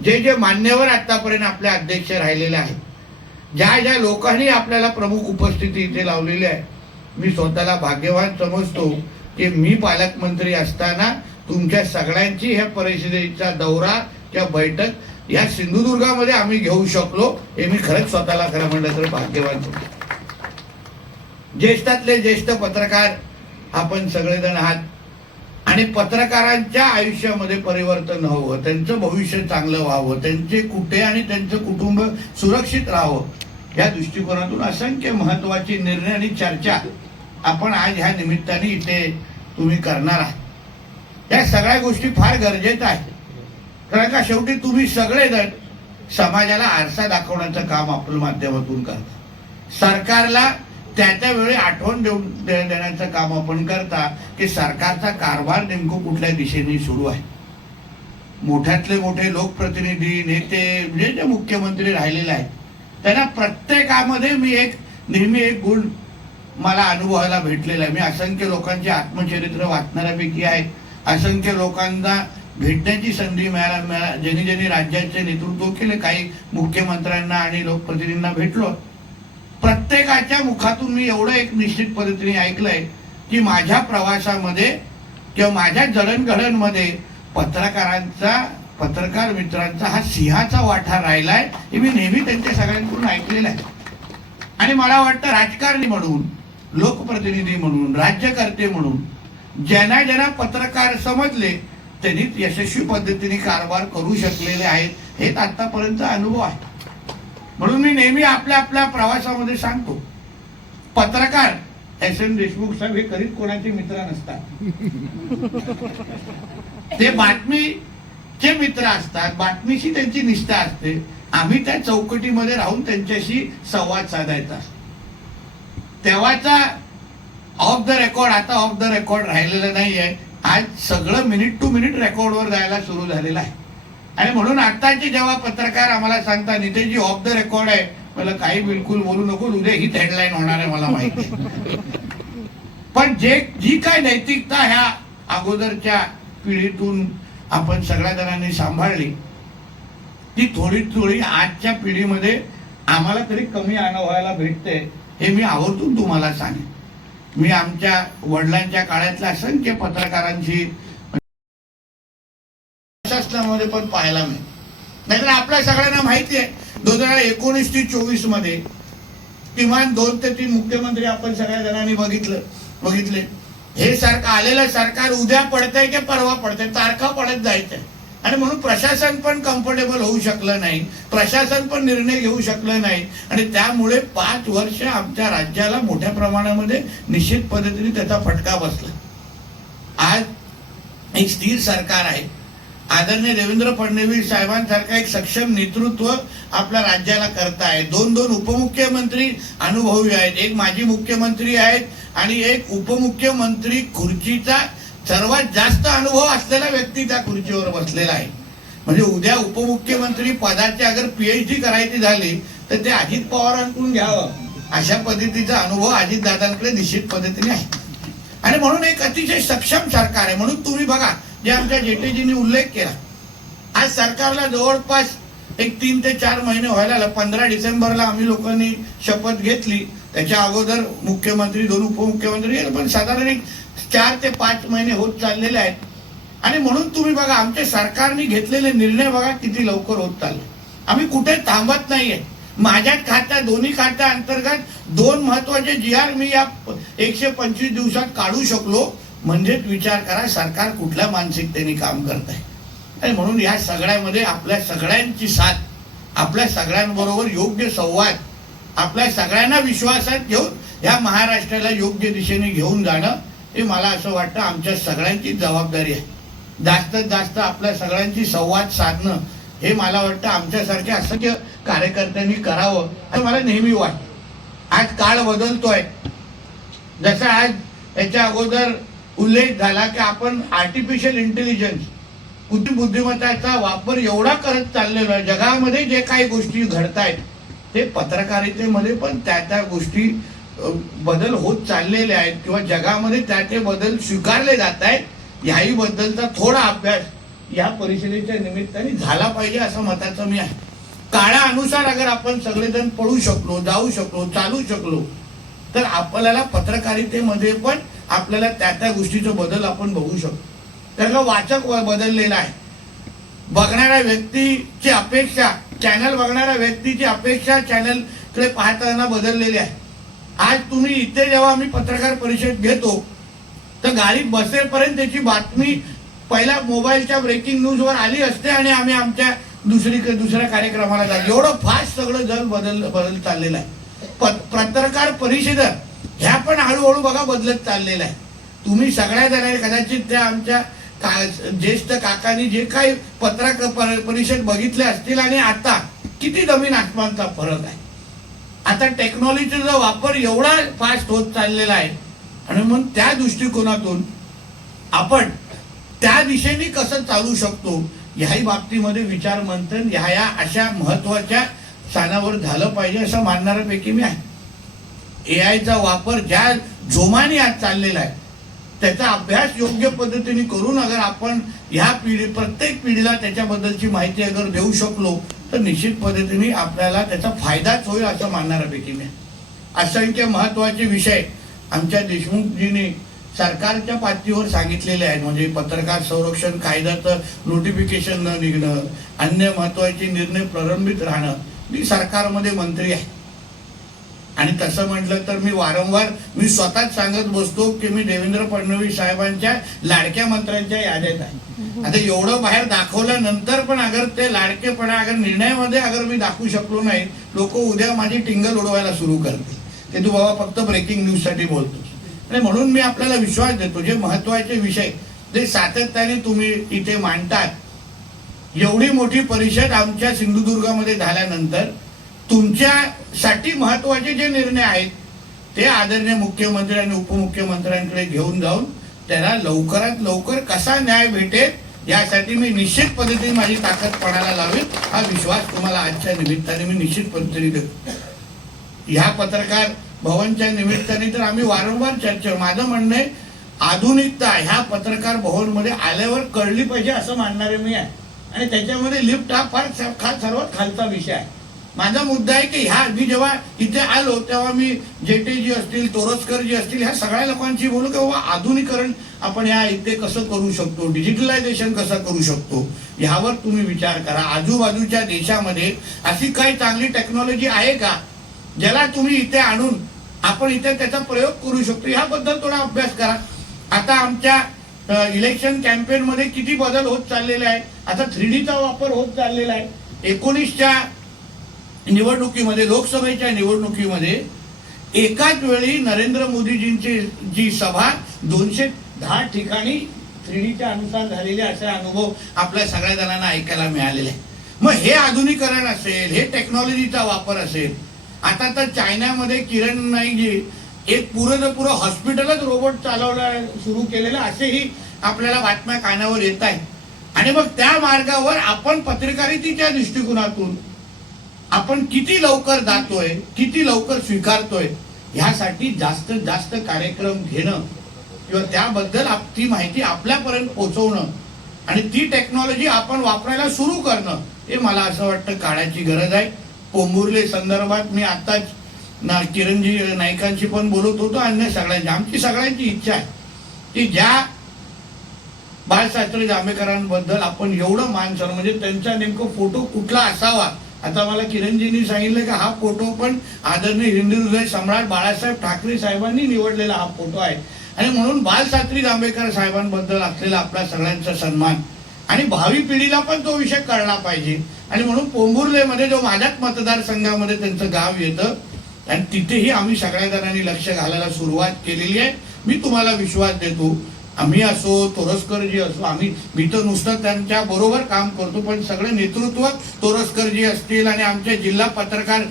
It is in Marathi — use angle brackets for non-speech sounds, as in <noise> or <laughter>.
जे जे मान्यवर आतापर्यंत आपले अध्यक्ष राहिलेले आहेत ज्या ज्या लोकांनी आपल्याला प्रमुख उपस्थिती इथे लावलेली आहे मी स्वतःला भाग्यवान समजतो की मी पालकमंत्री असताना तुमच्या सगळ्यांची ह्या परिषदेचा दौरा किंवा बैठक या सिंधुदुर्गामध्ये आम्ही घेऊ शकलो हे मी खरंच स्वतःला खरं म्हणलं तर भाग्यवान समजतो ज्येष्ठातले ज्येष्ठ पत्रकार आपण सगळेजण आहात. आणि पत्रकारांच्या आयुष्यामध्ये परिवर्तन हवं त्यांचं भविष्य चांगलं व्हावं त्यांचे कुठे आणि त्यांचं कुटुंब सुरक्षित राहावं या दृष्टिकोनातून असंख्य महत्त्वाचे निर्णय आणि चर्चा आपण आज ह्या निमित्ताने इथे तुम्ही करणार आहात. या सगळ्या गोष्टी फार गरजेच्या आहेत. कारण का शेवटी तुम्ही सगळेजण समाजाला आरसा दाखवण्याचं काम आपल्या माध्यमातून करता. सरकारला त्याच्या वेळी आठवण देऊन देण्याचं काम आपण करता की सरकारचा कारभार नेमकं कुठल्या दिशेने सुरू आहे? मोठ्यातले मोठे लोकप्रतिनिधी नेते म्हणजे जे मुख्यमंत्री राहिलेले आहेत त्यांना प्रत्येकामध्ये मी एक नेहमी एक गुण मला अनुभवायला भेटलेला आहे. मी असंख्य लोकांचे आत्मचरित्र वाचणाऱ्यापैकी आहे. असंख्य लोकांना भेटण्याची संधी मिळायला मिळा ज्यांनी ज्यांनी राज्याचे नेतृत्व केले काही मुख्यमंत्र्यांना आणि लोकप्रतिनिधींना भेटलो. प्रत्येकाच्या मुखातून मी एवढं एक निश्चित पद्धतीने ऐकलंय की माझ्या प्रवासामध्ये किंवा माझ्या जडणघडणमध्ये पत्रकारांचा पत्रकार मित्रांचा हा सिंहाचा वाटा राहिलाय हे मी नेहमी त्यांच्या सगळ्यांकडून ऐकलेलं आहे. आणि मला वाटतं राजकारणी म्हणून लोकप्रतिनिधी म्हणून राज्यकर्ते म्हणून ज्यांना ज्यांना पत्रकार समजले त्यांनी यशस्वी पद्धतीने कारभार करू शकलेले आहेत हेच आतापर्यंत अनुभव आहे. म्हणून मी नेहमी आपल्या आपल्या प्रवासामध्ये सांगतो पत्रकार एस एन देशमुख साहेब हे कधीच कोणाचे मित्र नसतात. <laughs> ते बातमीचे मित्र असतात बातमीशी त्यांची निष्ठा असते. आम्ही त्या चौकटीमध्ये राहून त्यांच्याशी संवाद साधायचा. असतो तेव्हाचा ऑफ द रेकॉर्ड आता ऑफ द रेकॉर्ड राहिलेलं नाही आहे आज सगळं मिनिट टू मिनिट रेकॉर्डवर जायला सुरू झालेलं आहे. आणि म्हणून आत्ताचे जेव्हा पत्रकार आम्हाला सांगता नितेशजी ऑफ द रेकॉर्ड आहे. मला काही बिलकुल बोलू नको उद्या हीच हेडलाईन होणार आहे मला माहिती पण जे जी काय नैतिकता ह्या अगोदरच्या पिढीतून आपण सगळ्या जणांनी सांभाळली ती थोडी थोडी आजच्या पिढीमध्ये आम्हाला तरी कमी अनुभवायला भेटते हे मी आवर्जून तुम्हाला सांगेन. मी आमच्या वडिलांच्या काळातल्या असंख्य पत्रकारांशी शासनामध्ये पण पाहायला मिळेल. नाहीतर आपल्या सगळ्यांना माहिती आहे दोन हजार एकोणीस ते चोवीसमध्ये किमान दोन ते तीन मुख्यमंत्री आपण सगळ्या जणांनी बघितलं बघितले. हे सरकार आलेलं सरकार उद्या पडतंय की परवा पडतंय तारखा पडत जायचंय. आणि म्हणून प्रशासन पण कम्फर्टेबल होऊ शकलं नाही प्रशासन पण निर्णय घेऊ शकलं नाही. आणि त्यामुळे पाच वर्ष आमच्या राज्याला मोठ्या प्रमाणामध्ये निश्चित पद्धतीने त्याचा फटका बसला. आज एक स्थिर सरकार आहे. आदरणीय देवेंद्र फडणवीस साहेबांसारखा एक सक्षम नेतृत्व आपल्या राज्याला करताय दोन दोन उपमुख्यमंत्री अनुभवी आहेत. एक माजी मुख्यमंत्री आहेत आणि एक उपमुख्यमंत्री खुर्चीचा सर्वात जास्त अनुभव असलेला व्यक्ती त्या खुर्चीवर बसलेला आहे. म्हणजे उद्या उपमुख्यमंत्री पदाची अगर पीएचडी करायची झाली तर ते अजित पवारांकडून घ्यावं. अशा पद्धतीचा अनुभव अजित दादांकडे निश्चित पद्धतीने आहे. आणि म्हणून एक अतिशय सक्षम सरकार आहे. म्हणून तुम्ही बघा जे आमच्या जेटेजींनी उल्लेख केला. आज सरकारला जवळपास एक तीन ते चार महिने व्हायला आलं. पंधरा डिसेंबरला आम्ही लोकांनी शपथ घेतली. त्याच्या अगोदर मुख्यमंत्री दोन उपमुख्यमंत्री पण साधारण एक चार ते पाच महिने होत चाललेले आहेत. आणि म्हणून तुम्ही बघा आमच्या सरकारने घेतलेले निर्णय बघा किती लवकर होत चालले. आम्ही कुठे थांबत नाहीये. माझ्या खात्या दोन्ही खात्या अंतर्गत दोन महत्त्वाचे जी आर मी या एकशे पंचवीस दिवसात काढू शकलो. म्हणजेच विचार करा सरकार कुठल्या मानसिकतेने काम करत आहे आणि म्हणून या सगळ्यामध्ये आपल्या सगळ्यांची साथ आपल्या सगळ्यांबरोबर योग्य संवाद आपल्या सगळ्यांना विश्वासात घेऊन ह्या महाराष्ट्राला योग्य दिशेने घेऊन जाणं हे मला असं वाटतं आमच्या सगळ्यांची जबाबदारी आहे. जास्तीत जास्त आपल्या सगळ्यांची संवाद साधणं हे मला वाटतं आमच्यासारख्या असंख्य कार्यकर्त्यांनी करावं आणि मला नेहमी वाटतं. आज काळ बदलतोय. जसं आज याच्या अगोदर उल्लेख झाला की आपण आर्टिफिशियल इंटेलिजन्स बुद्धिमत्ताचा वापर एवढा करत चाललेलो आहे. जगामध्ये जे काही गोष्टी घडतायत ते पत्रकारितेमध्ये पण त्या त्या गोष्टी बदल होत चाललेले आहेत किंवा जगामध्ये त्या ते बदल स्वीकारले जात आहेत याही बद्दलचा थोडा अभ्यास या परिषदेच्या निमित्ताने झाला पाहिजे असं मताचं मी आहे. काळानुसार अगर आपण सगळेजण पळू शकलो जाऊ शकलो चालू शकलो तर आपल्याला पत्रकारितेमध्ये पण आपल्याला त्या त्या गोष्टीचा बदल आपण बघू शकतो. त्याला वाचक व- बदललेला आहे. बघणाऱ्या व्यक्तीची अपेक्षा चॅनल बघणाऱ्या व्यक्तीची अपेक्षा चॅनलकडे पाहताना बदललेली आहे. आज तुम्ही इथे जेव्हा आम्ही पत्रकार परिषद घेतो तर गाडीत बसेपर्यंत त्याची बातमी पहिल्या मोबाईलच्या ब्रेकिंग न्यूजवर आली असते आणि आम्ही आमच्या दुसरी दुसऱ्या कार्यक्रमाला जातो. एवढं फास्ट सगळं जग बदल बदल चाललेलं आहे. पत्रकार परिषदेत ह्या पण हळूहळू बघा बदलत चाललेला आहे. तुम्ही सगळ्या जणांनी कदाचित त्या आमच्या का ज्येष्ठ काकांनी जे काही पत्रक पर- परिषद बघितले असतील आणि आता किती जमीन आसमानचा फरक आहे. आता टेक्नॉलॉजीचा वापर एवढा फास्ट होत चाललेला आहे. आणि म्हणून त्या दृष्टिकोनातून आपण त्या दिशेने कसं चालू शकतो ह्याही बाबतीमध्ये विचार मंथन ह्या या अशा महत्त्वाच्या स्थानावर झालं पाहिजे असं मानणाऱ्यापैकी मी आहे. ए आयचा वापर ज्या जोमाने आज चाललेला आहे त्याचा अभ्यास योग्य पद्धतीने करून अगर आपण ह्या पिढी प्रत्येक पिढीला त्याच्याबद्दलची माहिती अगर देऊ शकलो तर निश्चित पद्धतीने आपल्याला त्याचा फायदाच होईल असं मानणाऱ्यापैकी मी असंख्य महत्त्वाचे विषय आमच्या देशमुखजीने सरकारच्या पातळीवर सांगितलेले आहेत. म्हणजे पत्रकार संरक्षण कायद्याचं नोटिफिकेशन न निघणं अन्य महत्त्वाचे निर्णय प्रलंबित राहणं मी सरकारमध्ये मंत्री आहे आणि तसं म्हटलं तर मी वारंवार मी स्वतःच सांगत बसतो की मी देवेंद्र फडणवीस साहेबांच्या लाडक्या मंत्र्यांच्या यादीत आहे. आता एवढं बाहेर दाखवल्यानंतर पण अगर ते लाडकेपणा अगर निर्णयामध्ये अगर मी दाखवू शकलो नाही लोक उद्या माझी टिंगल उडवायला सुरू करतील. ते तू बाबा फक्त ब्रेकिंग न्यूजसाठी बोलतोस. आणि म्हणून मी आपल्याला विश्वास देतो जे महत्त्वाचे विषय जे सातत्याने तुम्ही इथे मांडतात एवढी मोठी परिषद आमच्या सिंधुदुर्गामध्ये झाल्यानंतर तुमच्यासाठी महत्त्वाचे जे निर्णय आहेत ते आदरणीय मुख्यमंत्री आणि उपमुख्यमंत्र्यांकडे घेऊन जाऊन त्याला लवकरात लवकर कसा न्याय भेटेल यासाठी मी निश्चित पद्धतीने माझी ताकद पणाला लावेल. हा विश्वास तुम्हाला आजच्या निमित्ताने मी निश्चित पद्धतीने देतो. ह्या पत्रकार भवनच्या निमित्ताने तर आम्ही वारंवार चर्चा माझं म्हणणं आहे आधुनिकता ह्या पत्रकार भवनमध्ये आल्यावर कळली पाहिजे असं मानणारे मी आहे. आणि त्याच्यामध्ये लिफ्ट हा फार स- खा सर्वात खालचा विषय आहे. माझा मुद्दा आहे की ह्या मी जेव्हा इथे आलो तेव्हा मी जेटेजी असतील तोरसकर जी असतील ह्या सगळ्या लोकांशी बोलू की बाबा आधुनिकरण आपण ह्या इथे कसं करू शकतो? डिजिटलायझेशन कसं करू शकतो? ह्यावर तुम्ही विचार करा. आजूबाजूच्या देशामध्ये अशी काही चांगली टेक्नॉलॉजी आहे का? ज्याला तुम्ही इथे आणून आपण इथे त्याचा प्रयोग करू शकतो? ह्याबद्दल थोडा अभ्यास करा. आता आमच्या इलेक्शन कॅम्पेन मध्ये किती बदल होत चाललेले आहे आता थ्री डीचा वापर होत चाललेला आहे. एकोणीसच्या निवडणुकीमध्ये लोकसभेच्या निवडणुकीमध्ये एकाच वेळी नरेंद्र मोदीजींची जी सभा दोनशे दहा ठिकाणी थ्री डीच्या अनुसार झालेले असे अनुभव आपल्या सगळ्या जणांना ऐकायला मिळालेले मग हे आधुनिकरण असेल हे टेक्नॉलॉजीचा वापर असेल आता तर चायनामध्ये किरण नाईकजी एक पुरं पुरं हॉस्पिटलच रोबोट चालवला सुरू केलेलं असेही आपल्याला बातम्या कानावर येत आहेत. आणि मग त्या मार्गावर आपण पत्रकारितेच्या दृष्टिकोनातून आपण किती लवकर जातोय किती लवकर स्वीकारतोय ह्यासाठी जास्तीत जास्त कार्यक्रम घेणं किंवा त्याबद्दल आप- ती माहिती आपल्यापर्यंत पोहोचवणं आणि ती टेक्नॉलॉजी आपण वापरायला सुरू करणं हे मला असं वाटतं काळाची गरज आहे. पोंबुर्ले संदर्भात मी आताच ना किरणजी नायकांशी पण बोलत होतो अन्य सगळ्यांची आमची सगळ्यांची इच्छा आहे की ज्या बाळशास्त्री जांभेकरांबद्दल आपण एवढं मान सर म्हणजे त्यांचा नेमकं फोटो कुठला असावा आता मला किरणजींनी सांगितलं की हा फोटो पण आदरणीय हिंदू हृदय सम्राट बाळासाहेब ठाकरे साहेबांनी निवडलेला हा फोटो आहे. आणि म्हणून बालशास्त्री जांभेकर साहेबांबद्दल असलेला आपला सगळ्यांचा सन्मान. आणि भावी पिढीला पण तो विषय कळला पाहिजे. आणि म्हणून पोंभुर्लेमध्ये जो माझ्याच मतदारसंघामध्ये त्यांचं गाव येतं आणि तिथेही आम्ही सगळ्या जणांनी लक्ष घालायला सुरुवात केलेली आहे. मी तुम्हाला विश्वास देतो आम्ही असो तोरसकरजी असो आम्ही मी तर नुसतं त्यांच्या बरोबर काम करतो पण सगळं नेतृत्व तोरसकरजी असतील आणि आमचे जिल्हा पत्रकार